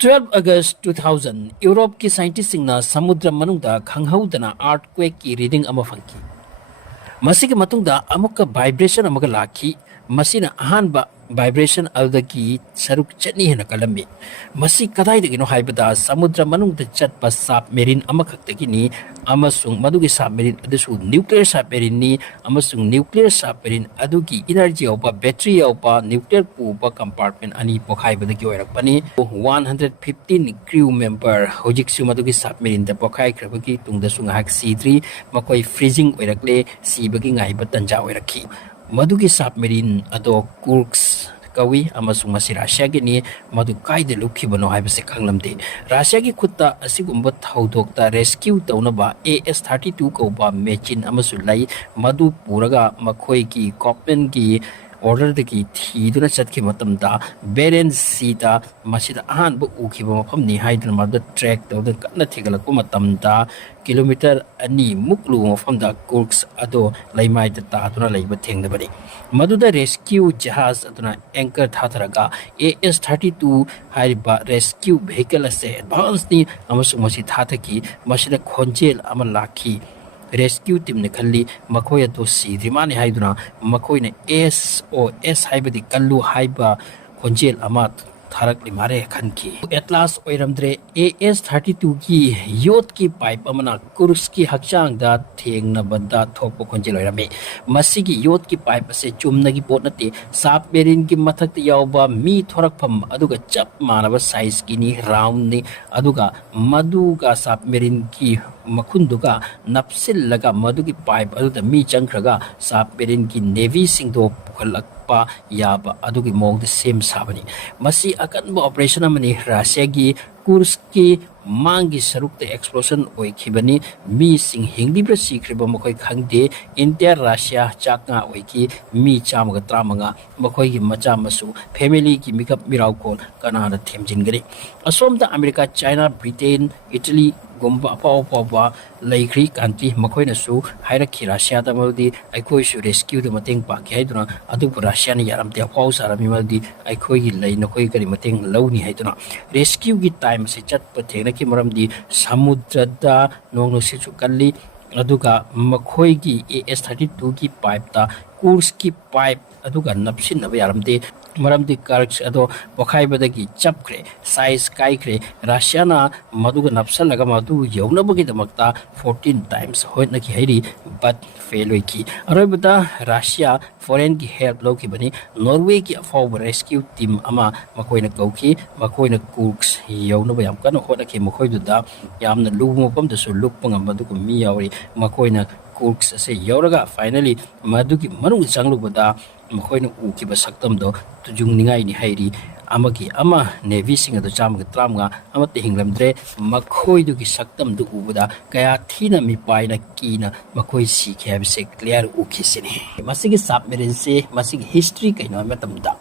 12 August 2000 Europe ki scientist singna samudra manungda khanghaudana earthquake ki reading ama fangki masigi matungda amuka vibration amaga lakhi masina ahanba vibration adaki saruk chani hena kalami masi kadai dagino haibada samudra manungda chatpa submarine amakhakta ni amasung madugi submarine adusu nuclear submarine ni amasung nuclear submarine adugi energy opa battery opa nuclear pupa compartment ani pokhai badagi oirakpani 115 crew member hojik su madugi submarine da pokhai krabagi tungda sunga hak c3 makoi freezing oirakle sibagi ngai batanja oirakhi madugi submarine ado Kursk kawi amasung masi Russia gi ni madu kaide lukhibano haibase khanglamde Russia gi khutta asigumba thaudokta rescue taunaba AS-32 koba machine amasu lai madu puraga makhoi ki cockpit gi order de ki thiduna chatki matamda Beren Sea masida ahan bu ukhiba mafam ni haidun madu track tawda kanna thigalakku matamda kilometer ani muklu mafam da Kursk ado laimai da ta duna laiba thengdabani maduda rescue jahaz aduna anchor thataraga AS-32 hariba rescue vehicle ase advance ni amasung masi thataki masida khonjel ama lakhi rescue team ne khalli makoya to sidrimani haiduna makoina SOS haibadi kallu haiba khonjel ama tharak limare khanki at last oiramdre AS-32 ki yacht ki pipe amana Kursk ki hakchang da thengna banda thokpo khonjel oirame masigi yacht ki pipe ase chumna gi pot nate submarine ki mathak te yawba mi thorak pham aduga chap manaba size ki ni round ni aduga maduga submarine ki makhunduga napsil laga madugi pipe aduda mi changkhraga submarine ki navy singdo pukhalak yaba adugi mong the same sabani masi akan bo operation amani Russia gi Kursk ki mangi saruk te explosion oi khibani mi sing hingli bra sikriba mokoi khangde India Russia chakna oi ki mi chamaga tramanga mokoi gi macha masu family ki mikap mirau kol kana da themjin gari asom da America China Britain Italy gomba pawa laikri country makoina su hairakhi Russia da modi aikoi su rescue da mateng pa ki haiduna adu Russia ni yaram te paw sarami modi aikoi gi lai nakoi kari mateng launi haiduna rescue gi time se chat pa thena ki maram di samudra da nong no se chu kalli aduga makhoi gi AS-32 ki pipe ta Kursk ki pipe aduga napsin na yaram te maramdi Kursk ado pokhai badagi chapkre size kaikre Russia na maduga napsal laga madu yawna bagi damakta 14 times hoit na ki hairi but fail oi ki aroi bada Russia foreign ki help lo ki bani Norway ki afau rescue team ama makoina kauki makoina Kursk yawna bayam kan hona ki makoi da yamna lumo pam da su lupang amadu ko mi yauri makoina Kursk ase yauraga finally madugi manung changlu bada makoina ukiba saktam do tujung ningai ni hairi amagi ama navy singa do chamaga tramga ama te hinglamdre makhoi du ki saktam du ubuda kaya thina mi paina kina makhoi si khab se clear ukhisini masigi submarine se masigi history kaino matamda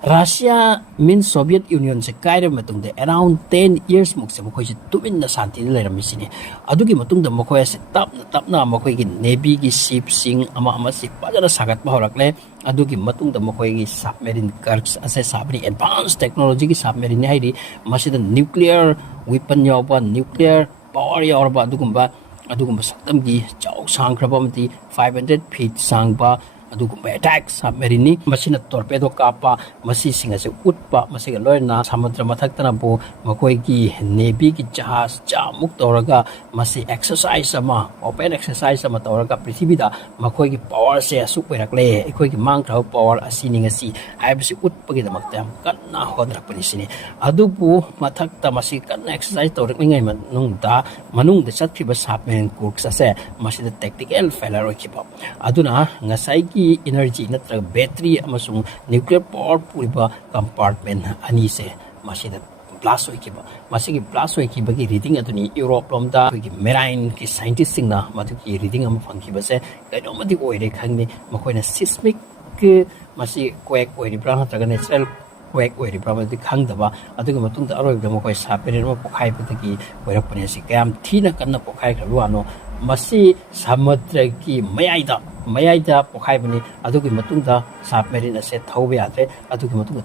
Russia means Soviet Union se kaira matungde around 10 years muk se makhoi tumin na santi leiramisini adugi matungda makhoi se tapna makhoi gi navy gi ship sing ama si pajana sagat bahorakle adugi matungda makhoi gi submarine Kursk ase submarine advanced technology gi submarine hairi masida nuclear weapon yawba nuclear power yawba adugumba saktam gi chaw sangkraba mati 500 feet sangba adugumba attack submarine ni masina torpedo kapa masi singa se utpa masiga loina samudra mathaktana bo makoi gi navy gi jahaz chamuk toraga masi exercise ama open exercise ama toraga prithibida makoi gi power se asu perakle ekoi gi mangthau power asininga si haibsi utpa gi damakta kanna hodra panisini adubu mathakta masi kanna exercise torak ngai manungda manungda chatriba submarine Kursk ase masida tactical failure okiba aduna ngasai gi energy natraga battery amasung nuclear power puriba compartment ani se masida blast oikiba masigi blast oikiba gi reading aduni Europe lomda gi marine ki scientist singna madu ki reading am phangkiba se kaino madi oire khangni makoina seismic masi quake oiribra natraga natural quake oiribra madi khangdaba aduga matungda aroibda makoi submarine ma pokhai patagi oirapani si kayam thina kanna pokhai khaluano masi samudra ki mayayda pokhai bani adugi matungda submarine ase thauba yatre adugi matungda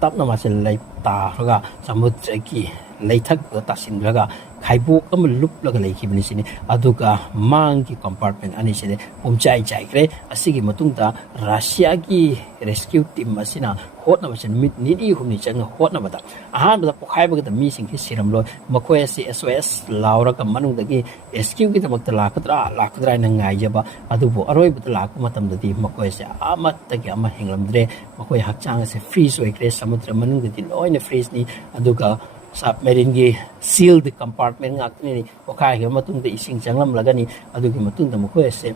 tapna masi lai ꯇꯥꯔꯒ ꯁꯃꯨꯗ꯭ꯔꯒꯤ ꯂꯩꯊꯛꯇ ꯇꯥꯁꯤꯟꯈ꯭ꯔꯒ ꯈꯥꯏꯕꯣꯛ ꯑꯃ ꯂꯨꯞꯂꯒ ꯂꯩꯈꯤꯕꯅꯤ ꯁꯤꯅꯤ ꯑꯗꯨꯒ ꯃꯥꯡꯒꯤ ꯀꯝꯄꯥꯔꯠꯃꯦꯟ ꯑꯅꯤꯁꯤꯗꯤ ꯄꯨꯝꯆꯥꯏ ꯆꯥꯏꯈ꯭ꯔꯦ ꯑꯁꯤꯒꯤ ꯃꯇꯨꯡꯗ ꯔꯁꯤꯌꯥꯒꯤ rescue team ꯑꯁꯤꯅ ꯍꯣꯠꯅꯕꯁꯤ ꯅꯨꯃꯤꯠ ꯅꯤꯅꯤ ꯍꯨꯝꯅꯤ ꯆꯪꯅ ꯍꯣꯠꯅꯕꯗ ꯑꯍꯥꯟꯕꯗ ꯄꯣꯈꯥꯏꯕꯒꯗ ꯃꯤꯁꯤꯡꯁꯤ ꯁꯤꯔꯝꯂꯣꯏ ꯃꯈꯣꯏ ꯑꯁꯤ SOS ꯂꯥꯎꯔꯒ ꯃꯅꯨꯡꯗꯒꯤ ꯔꯦꯁꯀ꯭ꯌꯨꯒꯤꯗꯃꯛꯇ ꯂꯥꯛꯀꯗ꯭ꯔꯥ ꯍꯥꯏꯅ ꯉꯥꯏꯖꯕ ꯑꯗꯨꯕꯨ ꯑꯔꯣꯏꯕꯗ ꯂꯥꯛꯄ ꯃꯇꯝꯗꯗꯤ ꯃꯈꯣꯏꯁꯦ ꯑꯃꯠꯇꯒꯤ ꯑꯃ ꯍꯤꯡꯂꯝꯗ꯭ꯔꯦ ꯃꯈꯣꯏ ꯍꯛꯆꯥꯡ ꯑꯁꯤ ꯐ꯭रीꯖ ꯑꯣꯏꯈ꯭ꯔꯦ ꯁꯃꯨꯗ꯭ꯔ ꯃꯅꯨꯡꯗꯗꯤ ꯂꯣꯏꯅ ꯐ꯭रीꯖꯅꯤ ꯑꯗꯨꯒ ꯁꯕꯃꯦꯔꯤꯟꯒꯤ ꯁꯤꯜ드 ꯀꯝꯄꯥꯔꯠꯃꯦꯟ ꯉꯥꯛꯇꯅꯤ ꯄꯣꯈꯥꯏꯈꯤꯕ ꯃꯇꯨꯡꯗ ꯏꯁꯤꯡ ꯆꯪꯂꯝꯂꯒꯅꯤ ꯑꯗꯨꯒꯤ ꯃꯇꯨꯡꯗ ꯃꯈꯣꯏ ꯑꯁꯦ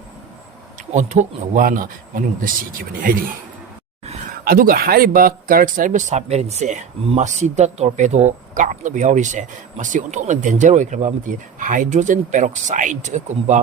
ꯑꯣꯟꯊꯣꯛꯅ ꯋꯥꯅ ꯃꯅꯨꯡꯗ ꯁꯤꯈꯤꯕꯅꯤ ꯍꯥꯏꯔꯤ ꯑꯗꯨꯒ ꯍꯥꯏꯔꯤꯕ ꯀꯔꯛꯁ ꯍꯥꯏꯔꯤꯕ ꯁꯕꯃꯦꯔꯤꯟꯁꯦ ꯃꯁꯤꯗ ꯇꯣꯔꯄꯦꯗꯣ ꯀꯥꯞꯅꯕ ꯌꯥꯎꯔꯤꯁꯦ ꯃꯁꯤ ꯑꯣꯟꯊꯣꯛꯅ ꯗꯦꯟꯖꯔ ꯑꯣꯏꯈ꯭ꯔꯕ ꯑꯃꯗꯤ ꯍꯥꯏꯗ꯭ꯔꯣꯖꯟ ꯄꯦꯔꯣꯛꯁꯥꯏꯗꯀꯨꯝꯕ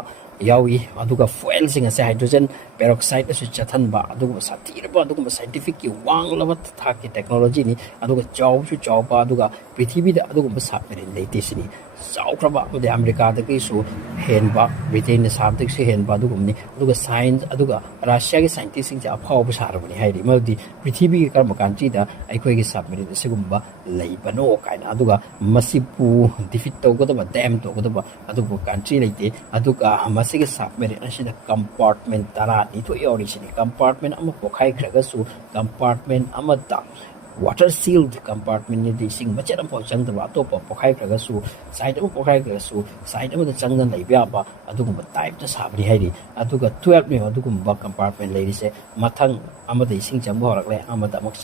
ꯌꯥꯎꯏ ꯑꯗꯨꯒ ꯐꯣꯏꯜꯁꯤꯡ ꯑꯁꯦ ꯍꯥꯏꯗ꯭ꯔꯣꯖꯟ ꯄꯦꯔꯣꯛꯁꯥꯏꯗꯁꯨ ꯆꯠꯍꯟꯕ ꯑꯗꯨꯒꯨꯝꯕ ꯁꯥꯊꯤꯔꯕ ꯑꯗꯨꯒꯨꯝꯕ ꯁꯥꯏꯟꯇꯤꯐꯤꯛꯀꯤ ꯋꯥꯡꯂꯕ ꯊꯥꯛꯀꯤ ꯇꯦꯛꯅꯣꯂꯣꯖꯤꯅꯤ ꯑꯗꯨꯒ ꯆꯥꯎꯕꯁꯨ ꯆꯥꯎꯕ ꯑꯗꯨꯒ ꯄ꯭ꯔꯤꯊꯤꯕꯤꯗ ꯑꯗꯨꯒꯨꯝꯕ ꯁꯕꯃꯦꯔꯤꯟ ꯂꯩꯇꯦ ꯁꯤꯅꯤ ꯆꯥꯎꯈ꯭ꯔꯕ ꯑꯃꯗꯤ ꯑꯃꯦꯔꯤꯀꯥꯗꯒꯤꯁꯨ ꯍꯦꯟꯕ ꯕ꯭ꯔꯤꯇꯦꯟꯅ ꯁꯥꯕꯗꯒꯤꯁꯨ ꯍꯦꯟꯕ ꯑꯗꯨꯒꯨꯝꯕꯅꯤ ꯑꯗꯨꯒ ꯁꯥꯏꯟꯁ ꯑꯗꯨꯒ ꯔꯁꯤꯌꯥꯒꯤ ꯁꯥꯏꯟꯇꯤꯁꯁꯤꯡꯁꯦ ꯑꯐꯥꯎꯕ ꯁꯥꯔꯕꯅꯤ ꯍꯥꯏꯔꯤ ꯃꯔꯝꯗꯤ ꯄ꯭ꯔꯤꯊꯤꯕꯤꯒꯤ ꯀꯔꯝꯕ ꯀꯟꯇ꯭ꯔꯤꯗ ꯑꯩꯈꯣꯏꯒꯤ ꯁꯕꯃꯦꯔꯤꯟ ꯑꯁꯤꯒꯨꯝꯕ ꯂꯩꯕꯅꯣ ꯀꯥꯏꯅ ꯑꯗꯨꯒ ꯃꯁꯤꯕꯨ ꯗꯤꯐꯤꯠ ꯇꯧꯒꯗꯕ ꯗꯦꯝ ꯇꯧꯒꯗꯕ ꯑꯗꯨꯕꯨ ꯀꯟꯇ꯭ꯔꯤ ꯂꯩꯇꯦ ꯑꯗꯨꯒ ꯃꯁꯤꯒꯤ ꯁꯕꯃꯦꯔꯤꯟ ꯑꯁꯤꯗ ꯀꯝꯄꯥꯔꯠꯃꯦꯟ 12 ꯌꯥꯎꯔꯤꯁꯤꯅꯤ ꯀꯝꯄꯥꯔꯠꯃꯦꯟ ꯑꯃ ꯄꯣꯈꯥꯏꯈ꯭ꯔꯒꯁꯨ ꯀꯝꯄꯥꯔꯠꯃꯦꯟ ꯑꯃꯗ water sealed compartment ni ising macet am changdaba atopa pokhaikragasu side am pokhaikragasu side amada changdan leibyaba adugumba type ta sabri hairi aduga 12 ne adugumba compartment leirise mathang amada ising changba horakle amada amak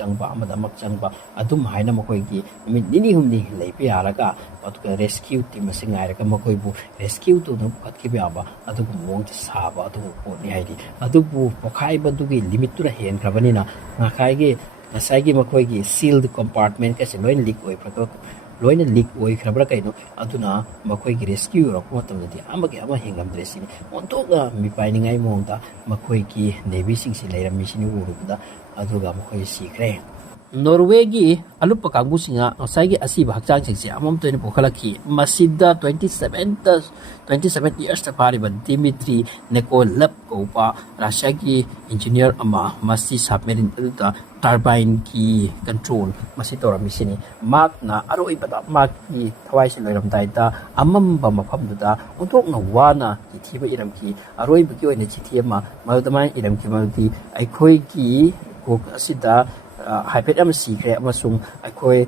changba adum haina makoi gi mi nini humni leipi araga aduga rescue team asing airaga makoi bu rescue to no katkibyaba adugu mong saba adugu poni hairi adubu pokhaiba dugi limit tu hen krabanina ngakai gi Nasagi makoigi sealed compartment kasi loin leak oy prato loin leak oy khrabra kaino aduna makoigi rescue ro ko tamdi amagi ama hingam dressini ontoga mi painingai monda makoigi navy sing si leiram misini uruda aduga makoi sikre Norwegi alupa kangbusinga ngasagi asiba hakchang singsi amam toina pokhalaki masida 27 years ta pariba Dimitri Nikolov kopa Russia ki engineer ama masi submarine aduta turbine ki control masi tora misini mak na aroi bada mak ki thawai sin loiram daita amam ba mafam duda untok na wana ki thiba iram ki aroi bi ki oina chithiama madamai iram ki madi aikhoi ki kok asida haipet am sikre amasung aikhoi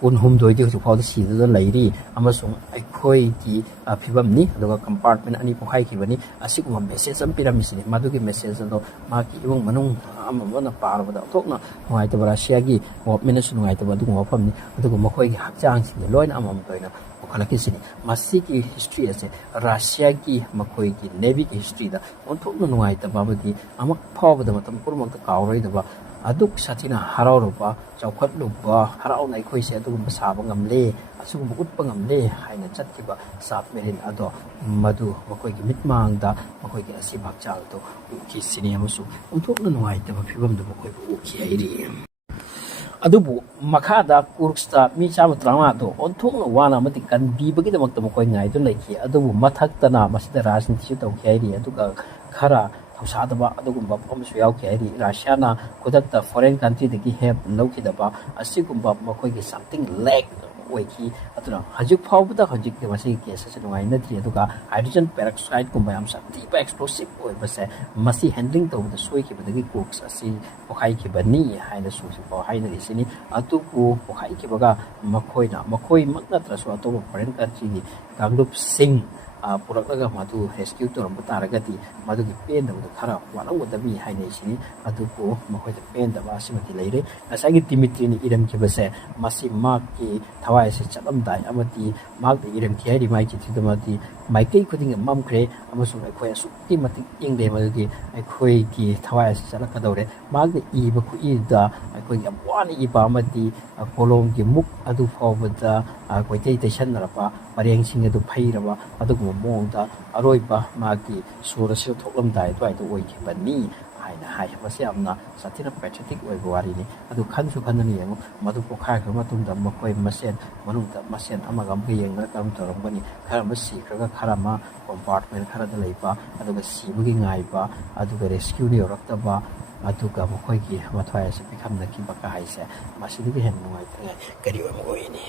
kun humdoi di hujuk phawda sidada leiri amasung aikhoi ki phibam ni aduga compartment ani pokhai ki bani asiguma message am piramisini madugi message do ma ki ibung manung amamana parabada thokna ngai ta Russia gi government su ngai ta badu mafam ni aduga makhoi gi hakchang si loina amam toina pokhalaki sini masiki history ase Russia gi makhoi gi navy history da onthokna ngai ta babagi amak phawbada matam purmak ta kauroi da ba aduk satina hararuba chaukat luba harau nai khoi se adugum saba ngamle asugum utpa ngamle haina chatkiba submarine ado madu makoi gi mitmang da makoi gi asi bakchal to ki sini amusu unthokna nuai ta phibam du makoi u ki airi adubu makhada kurksta mi chama trama do onthokna wana mati kan bibagi damak ta makoi ngai do laiki adubu mathaktana masida rajniti chu tau ki airi aduga khara thausadaba adugumba pamsu yauki airi Russiana kudakta foreign country dagi help lawkidaba asigumba makoigi something lack oiki atuna hajuk phawbada hajik ke masi case se ngai na tri aduga hydrogen peroxide kumba yam sakti ba explosive oi base masi handling to the soi ki badagi cooks asi pokhai ki bani haina su si po haina risini atuku pokhai ki baga makoi makna trasu atoba foreign country ni kanglup sing puraklaga madu rescue to ram taragati madu ki pen da khara wala wadabi haine sini adu ko makoi da pen da wasimati leire asagi Dimitri ni iram ki base masi mak ki thawai se chalam dai amati mak da iram ki hari mai chi thidamati mai kai khuding mamkre amasu ai su ti mati ingde madu ki ai khoi ki thawai se chala kadore mak da I ba khu I da ai khoi am wani I ba amati kolom ki muk adu phawbada koi tei tei san rapa pareng sing adu phairaba adu mongda aroiba magi surasio thoklam dai twai to oi khibani haina hai masi amna sathina patriotic oi gwari ni adu khansu khanani yango madu pokha khra matungda makoi masen manungda masen amaga am yeng na kam torambani khara masi khra khara ma compartment khara da leiba adu ga sibugi ngai ba adu ga rescue ni orakta ba ꯑꯗꯨꯒ ꯃꯈꯣꯏꯒꯤ ꯃꯊ꯭ꯋꯥꯏ ꯑꯁꯤ ꯄꯤꯈꯝꯅꯈꯤꯕ ꯀꯥꯏꯁꯦ ꯃꯁꯤꯗꯒꯤ ꯍꯦꯟꯅ ꯅꯨꯡꯉꯥꯏꯇ꯭ꯔꯤꯉꯥꯏ ꯀꯔꯤ ꯑꯃ ꯑꯣꯏꯅꯤ